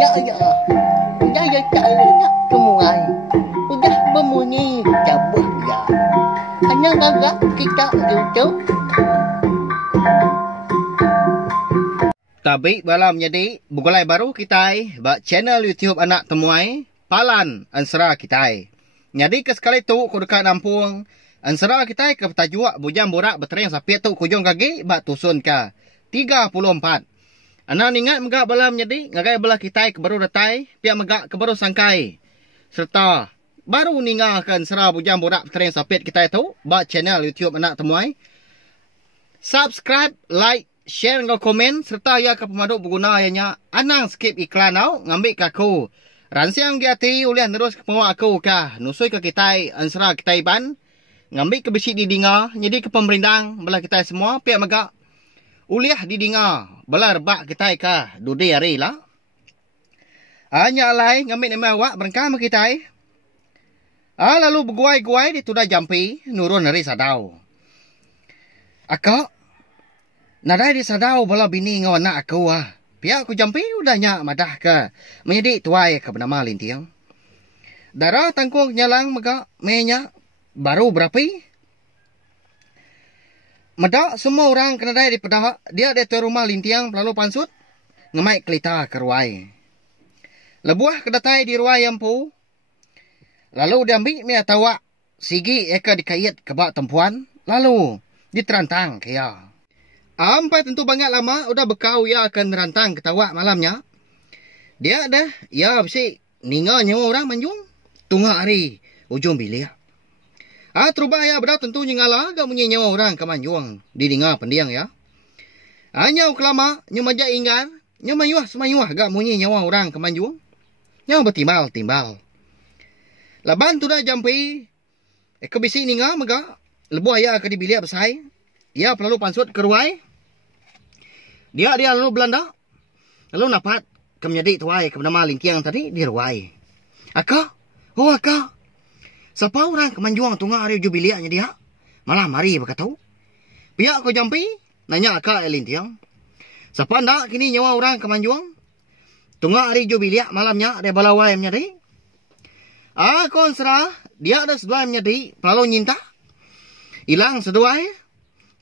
Ya ya. Udah ya caranya semulai. Udah berbunyi cabut ya. Hanya gagak kita YouTube. Tapi balam jadi bugulai baru kita ba channel YouTube anak temuai Palan ansara kita. Jadi kesekali tu ku dekat Lampung ansara kita ke tajua bujang borak betereng sapi tu kujung kaki ba tusun ka 34. Anak ingat megak balam jadi ngagai belah kita ke baru datai pihak megak ke baru sangkai. Serta baru ninggalkan sera bujang borak betereng sapi kita tu ba channel YouTube anak temuai. Subscribe, like, share dan komen serta ya ke pemaduk berguna ianya anang skip iklan au ngambil ke aku. Ransiang giati ulian terus ke pemak aku kah nusui ke kita ansara kita iban ngambil ke besi didinga jadi ke pemerintah belah kita semua pihak megak uliah didinga belah rebak kita kah dudi hari lah. Hanya alai ngambil nama awak berengkah sama kita. Lalu berguai-guai di tudah jampi nurun dari sadau. Akak nadai di sadau bala bini ngau anak aku Pihak aku jampi udahnya madah ke menjadi tuai ke bernama Lintiang. Darah tangkung nyalang mega menya baru berapi. Medak semua orang kena dai di pedah dia di rumah Lintiang lalu pansut ngemai kelita ke ruai. Lebuah kedatai di ruai yampu. Lalu diambil mia tawa sigi eka dikait ke bak tempuan lalu diterantang kaya. Ampai tentu banyak lama udah bekau ya akan rantang ketawa malamnya. Dia dah ya besi ninga nyawa orang manjung tunggu hari ujung bilik. Terubah ya berat tentu nyingala gak punya nyawa orang ke manjung di ninga pendiang ya. Nyau kelama nyumaja inggar nyumayuah semayuah gak punya nyawa orang ke manjung. Nyau bertimbal. Laban tu dah jampi ke bisi ninga mega lebuh ya ke di bilik besai. Ya perlu pansut ke ruai. Dia lalu Belanda. Lalu napat ke menjadi tuai ke bernama Lintiang tadi di ruai. Akak. Siapa orang kemanjuang tunggu hari jubilianya dia? Malah mari berkata. Pihak kau jampi. Nanya akak Lintiang. Siapa ndak kini nyawa orang kemanjuang? Tunggu hari jubiliak malamnya ada balawai menjadi. Kon serah. Dia ada seduai menjadi. Lalu nyinta. Hilang seduai.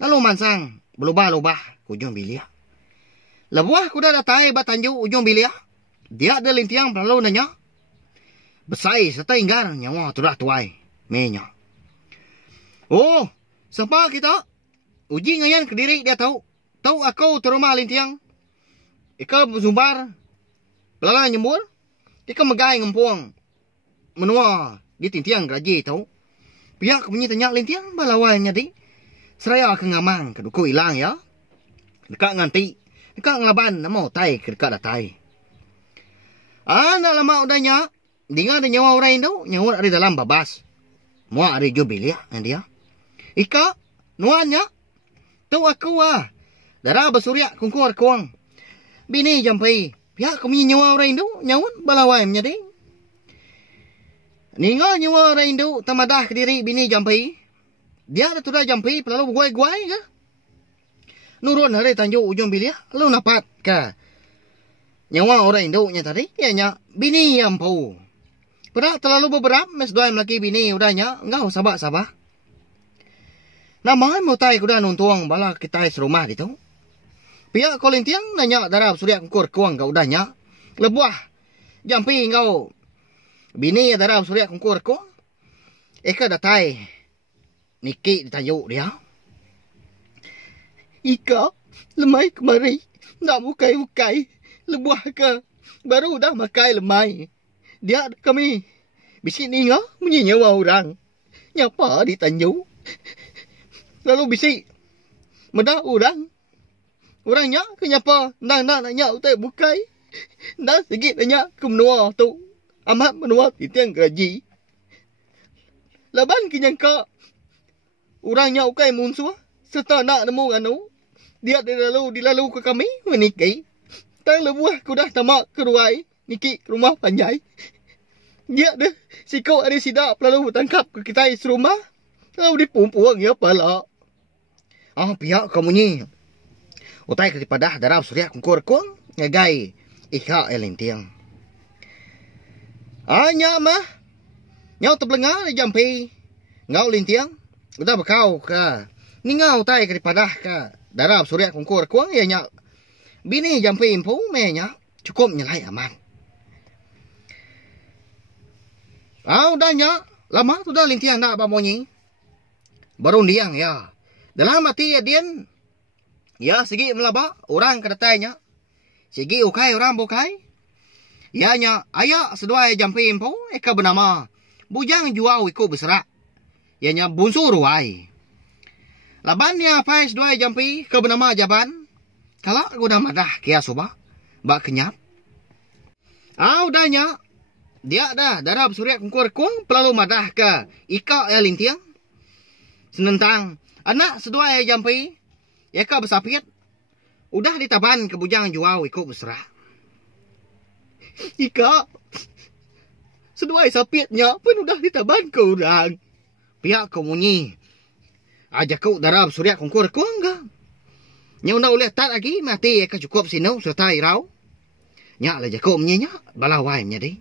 Lalu mansang. Berubah-ubah ujung biliak. Lebuah kuda datai batanju ujung bilia. Dia ada Lintiang lalu nanya. Besai serta inggar nyawa tu dah tuai. Menya. Siapa kita? Uji ngayan ke diri dia tahu. Tahu aku tu rumah Lintiang. Ika bersumbar. Belala nyembur. Ika megai ngempuang. Menua di tintiang gaji tahu. Pihak punya tanya Lintiang balawai nyadi. Seraya ke ngamang ke duku hilang ya. Dekat nganti. Dekat ngelaban nama utai ke dekat datai. Nak lama udahnya. Dengar ada nyawa orang itu. Nyawa ada dalam babas. Muak ada jubil ya. Dia. Ika. Nuannya. Tahu aku Darah bersuryak kungkur kuang. Bini jampai. Pihak kami nyawa orang itu. Nyawa balawai menjadi. Ninggal nyawa orang itu. Tamadah ke diri bini jampai. Dia ada tudah jampi lalu guai-guai ke. Nurun hari tanjuk ujung bilik. Lalu napat ke. Nyawa orang induknya tadi. Ianya bini ampu. Padahal terlalu beberapa. Mes doa lagi bini udahnya. Enggak sabah-sabah. Nama mutai kuda nuntuang bala kita serumah gitu. Pihak Lintiang nanya darah surya kungkur kuang kau udahnya. Lebuah. Jampi engkau. Bini darah surya kungkur kuang. Eka datai. Niki ditajuk dia. Ika, lemai kemari. Nak bukai-bukai. Lebuah ke. Baru dah makai lemai. Dia kami. Bisik ni punya nyawa orang. Nyapa ditanju. Lalu bisik. Medah orang. Orangnya kenyapa. Nak nanya utai bukai. Nak sikit nanya ke menua tu. Amat menua titiang gaji. Laban kenyangka. Orangnya ukai munsua. Serta nak nemu anu. Dia dilalu ke kami meniki. Tang lebuah ku dah tamak ke ruai. Niki ke rumah panjai. Dia dah sikau ada sidak lalu tangkap ke kita serumah. Lalu dipumpuang ya pala. Pihak kamu ni. Utai ketipadah darab surya kungkur kuang. Ngagai. Ika lintiang. Nya mah. Nyau terbelengar di jampi. Ngau lintiang. Udah bekau ka. Ni ngau tai ke padah ka. Darab surya kungkur kuang ya nya. Bini jampi impu me nya. Cukup nyelai aman. Udah nya. Lama tu dah lintiang nak apa monyi. Baru diang ya. Dalam mati ya dian. Ya segi melaba. Orang kedatainya. Segi ukai orang bukai. Ya nya. Ayak sedua jampi impu. Eka bernama. Bujang juau iku besera. Ya nya bunsu ruai. Labannya pais dua jampi ke bernama jaban. Kalau guna madah kia soba. Bak kenyap. Udahnya. Dia dah darab surya kungkur kuang pelalu madah ke ika lintiang. Senentang anak sedua jampi. Ya ka besapit. Udah ditaban ke bujang juau iku besera. Ika. Seduai sapitnya pun udah ditaban ke orang. Pihak komunyi. Ajak kau darab surya kongkor kau enggak. Nya unda uleh tak lagi mati ka cukup sinu serta irau. Nya lah jakau menye nya balawai nya deh.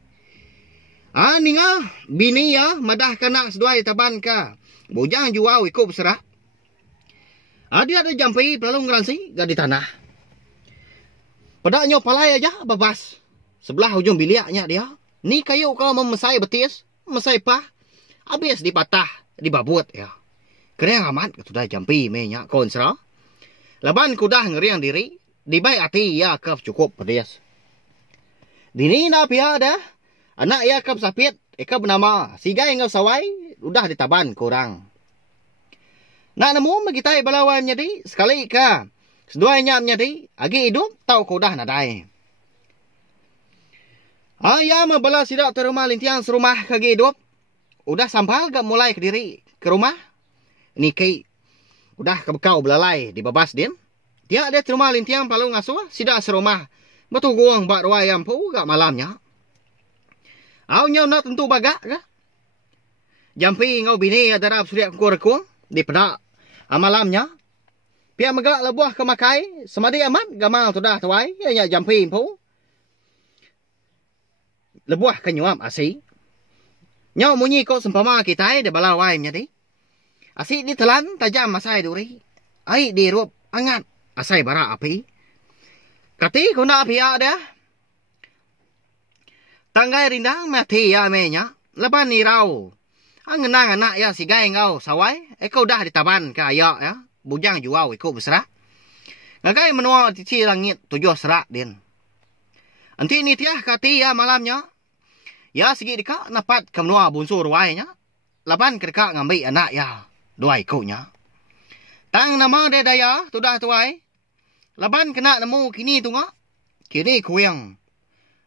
Ninga bini ya madah kana seduai taban ka. Bujang juau ikut besera. Dia ada jampi lalu ngeransi gak di tanah. Padahal palai aja babas. Sebelah ujung biliaknya dia. Ni kayu kalau memesai betis, mesai pah, habis dipatah, dibabut ya. Keren amat, sudah jampi menya konsra. Laban kudah ngeriang diri, dibaik hati ya kaf cukup pedes. Dini na pihak dah, anak ya kaf sapit, eka bernama, sigai ngau sawai, udah ditaban kurang. Nak nemu magitai balawan nyadi, sekali ka, seduanya nyadi, agi hidup, tau kudah nadai. Ya membala sidak ke rumah lintiang serumah kaki hidup. Udah sampal gak mulai ke diri ke rumah. Ni kei. Udah kebekau belalai di babas din. Dia ada di rumah lintiang palu ngasuh. Sidak serumah. Betul guang bak ruayam pu gak malamnya. Nyau nak tentu bagak ke. Jampi ngau bini adarab surya kuang. Di pedak malamnya. Pihak megak lebuah ke makai. Semadi amat gamal tu dah tuai. Ya jampi pu. Lebuah kenyuam asi. Nyau munyi kau sempama kita de balawai nya di. Asi di telan tajam masai duri. Ai di rup angat asai bara api. Kati kuna api ada. Tanggai rindang mati ya menya. Leban ni rau. Angenang anak ya si gai ngau sawai. Kau dah ditaban ke ayak ya. Bujang juau ikut besera. Ngagai menua cici langit 7 serak din. Anti ni tiah kati ya malamnya. Ya segi deka napat ke menua bunsu ruainya. Laban ke deka ngambil anak ya. Dua ikutnya. Tang nama dia daya tudah tuai. Laban kena nemu kini tu ngak. Kini kuyang.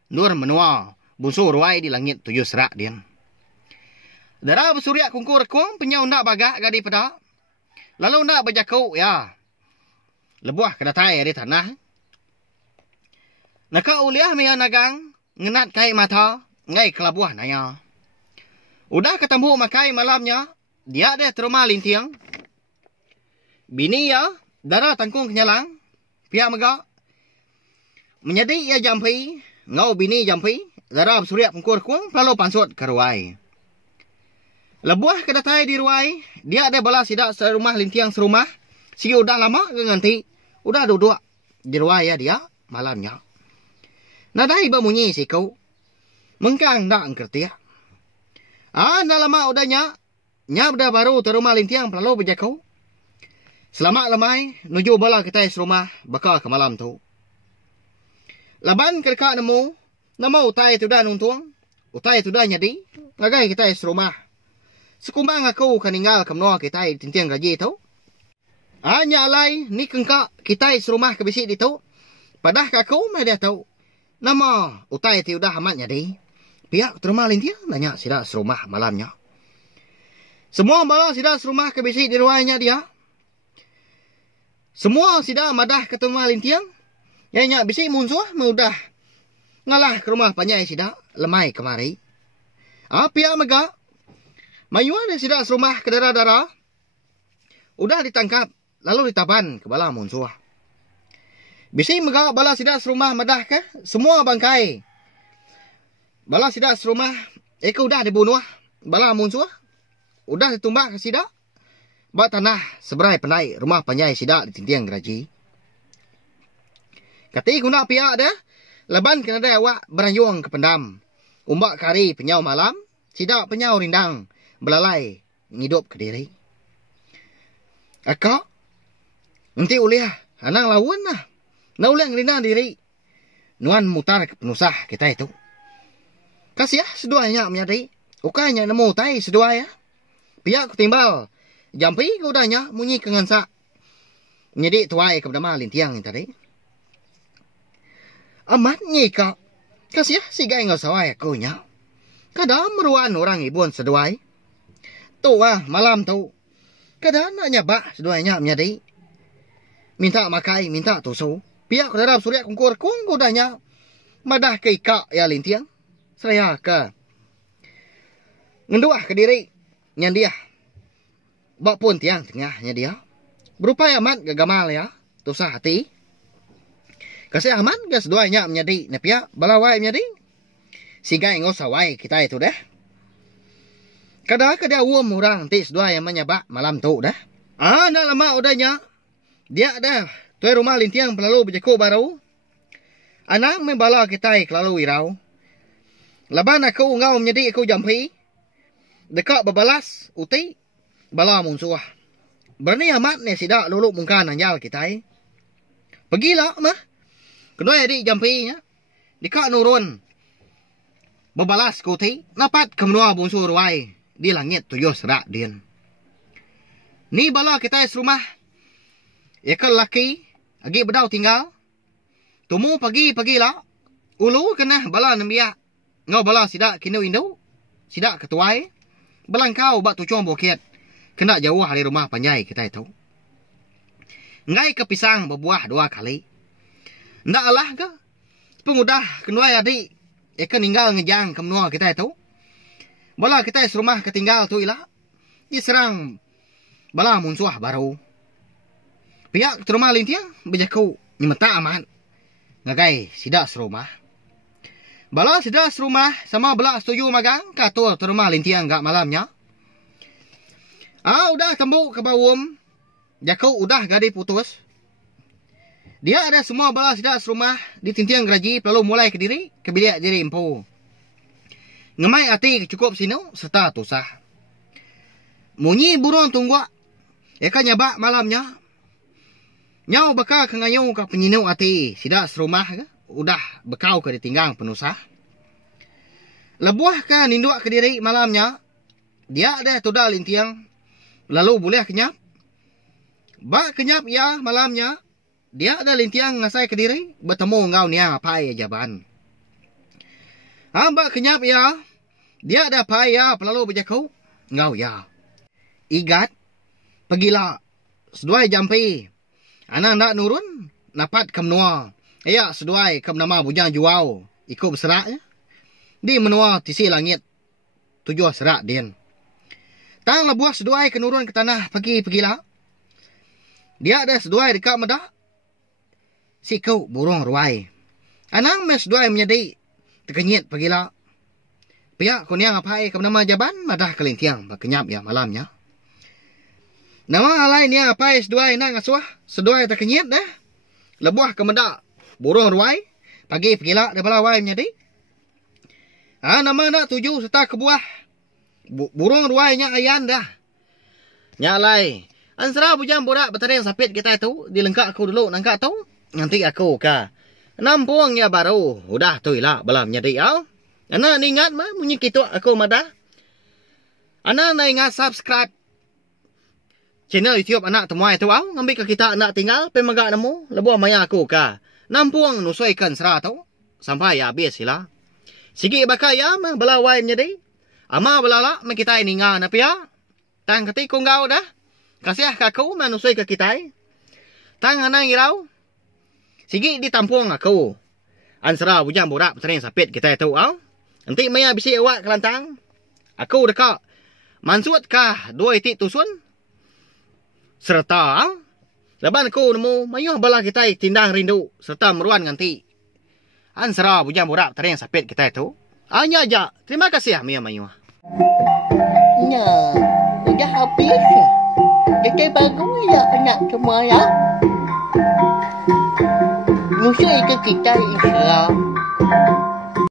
Nur menua bunsu ruai di langit 7 serak dia. Darah bersurya kungkur kuang penyau nak bagak gadi pada. Lalu nak berjakau ya. Lebuah kedatai di tanah. Naka uliah mea nagang. Ngenat kai mata. Ngai kelabuah naya. Udah ketemu makai malamnya. Dia ada terumah lintiang. Bini ya. Darah tangkung kenyalang. Pihak megak. Menjadi ia jampi. Ngau bini jampi. Darah bersurya kungkur kuang. Lalu pansut ke ruai. Lebuah kedatai di ruai. Dia ada bala sidak serumah lintiang serumah. Sigi udah lama nganti. Udah duduk di ruai ya dia. Malamnya. Nadai bermunyi si kau. Mengkang dak ngerti ya. Nak lama udahnya. Nya dah baru terumah lintiang perlu berjakau. Selamat lemai. Nuju bala kita serumah. Bakal ke malam tu. Laban kerka nemu. Nama utai tu dah nuntung. Utai tu dah nyadi. Ngagai kita serumah. Sekumbang aku kaninggal ke menua kita tintiang gaji tu. Nya alai. Ni kengka kita serumah ke bisik itu. Padah kaku mah dia tahu. Nama utai ti udah amat nyadi. Pihak terumah lintiang nanya sidak serumah malamnya. Semua bala sidak serumah ke bisik di ruangnya dia. Semua sidak madah ke terumah lintiang. Yang bisik munsuah mudah. Ngalah ke rumah panjai sidak lemai kemari. Pihak megak. Mayuan sidak serumah ke darah-darah. Udah ditangkap lalu ditaban ke bala munsuah. Bisi megak bala sidak serumah madah ke semua bangkai. Bala sidak serumah eka udah dibunuh. Bala munsuh udah ditumbak ke sidak. Ba tanah seberai penai rumah panyai sidak di tintiang geraji. Kati guna pihak dah. Leban kena ada awak beranyung ke pendam. Umbak kari penyau malam. Sidak penyau rindang. Belalai ngidup ke diri. Akak. Nanti uliah. Anang lawan lah. Naulang rindang diri. Nuan mutar ke penusah kita itu. Kasih ya seduanya menyadari. Ukanya nemu tai sedua ya. Pihak kutimbal. Jampi kudanya munyi kengansak. Menjadi tuai ke berdama lintiang tadi. Amat nyika. Kasih ya si gay ngasawai aku nya. Kadang meruan orang ibun seduai. Tu malam tu. Kadang nak nyabak seduanya menyadari. Minta makai, minta tusu. Pihak kedarab surya kungkur kudanya. Madah ke ika ya lintiang. Seraya ke. Ngenduah ke diri. Nyan dia. Bak pun tiang tengahnya dia. Berupaya amat gagamal ya. Tusah hati. Kasih aman ke seduanya menjadi. Nepia balawai menjadi. Sigai ngosawai kita itu dah. Kadang dia uam orang. Nanti seduanya menyabak malam tu dah. Nak lama udahnya. Dia dah. Tuai rumah lintiang pelalu berjekuk baru. Anak membala kita kelalu irau. Laban aku ngau menjadi aku jampi. Dekat berbalas uti. Bala munsuah. Berani amat ni sidak luluk mungkan anjal kita. Pergilah mah. Kedua adik jampi nya. Dekat nurun. Berbalas uti. Napat kemenua bunsu ruai. Di langit tuyuh serak din. Ni bala kita serumah. Ekal laki. Agi bedau tinggal. Tumu pagi-pagilah. Ulu kena bala nembiak. Ngau bala sidak kinu indu. Sidak ketuai. Belangkau bak tucung boket. Kena jauh dari rumah panjai kita itu. Ngai ke pisang berbuah 2 kali. Ndak alah ke. Pengudah kenuai adik. Eka ninggal ngejang ke menua kita itu. Bala kita serumah ketinggal tu ilah. Diserang. Bala munsuah baru. Pihak terumah lintiang berjaku nyemeta aman. Ngagai sidak serumah. Bala sidak serumah sama bela setuju magang katul terumah lintiang gak malamnya. Udah tembuk ke bawum. Jaku udah gadi putus. Dia ada semua bala sidak serumah di tintiang geraji lalu mulai ke diri ke bilik diri empu. Ngemai hati cukup sinu serta tusah. Munyi burung tunggak. Eka nyabak malamnya. Nyau bakal ke ngayung ke penyinu hati sidak serumah ke. Udah bekau ke ditinggang penusah. Lebuah ke ninduk ke diri malamnya. Dia ada tudah lintiang. Lalu boleh kenyap. Bak kenyap ya malamnya. Dia ada lintiang ngasai ke diri. Bertemu ngau niang apai jaban. Bak kenyap ya. Dia ada apai ya pelalu berjaku. Ngau ya. Igat. Pergilah. Seduai jampi. Anak nak nurun. Napat ke menua. Ya seduai ke nama bujang juau. Ikut berserak ya. Di menua tisi langit. 7 serak din. Tang lebuah seduai ke nurun ke tanah. Pergilah. Dia ada seduai dekat medah. Sikau burung ruai. Anang mes seduai menyedi. Terkenyit pergilah. Pihak kuniang apai ke nama jaban. Madah kelintiang. Berkenyap ya malamnya. Nama alai ni apai seduai nak ngasuah. Seduai terkenyit dah. Lebuah ke medah. Burung ruai. Pagi pergilah. Dia balawai menyedi. Nama nak tuju serta kebuah. Burung ruainya ayan dah. Nyalai. Ansara bujang borak bertaring sapit kita itu. Dilengkak aku dulu nangkak tu. Nanti aku ka. Nampung ya baru. Udah tu ilah balam nyadi au. Anak ni ingat mah. Munyi kitu aku madah. Anak na ingat subscribe. Channel YouTube anak temuai tu au. Ngambil ke kita anak tinggal. Pemagak nemu. Lebuah maya aku ka. Nampung nusuikan serah tu. Sampai ya habis ilah. Sigi bakal ya mah belawai menjadi. Ama belala mah kita ini ngah na pia. Tang keti kungau dah. Kasih kaku manusui ke kita. Tang anang irau. Sigi ditampung aku. Ansara bujang borak bertaring sapit kita itu au. Nanti maya bisi awak kelantang. Aku dekat. Mansut kah 2 itik tusun. Serta au. Laban ku nemu mayuh bala kita tindang rindu serta meruan nganti. Ansara bujang borak tereng sapit kita itu. Hanya aja. Terima kasih Mia mayuh. Nah, udah habis. Jadi bagus ya anak semua ya. Nusa itu kita insya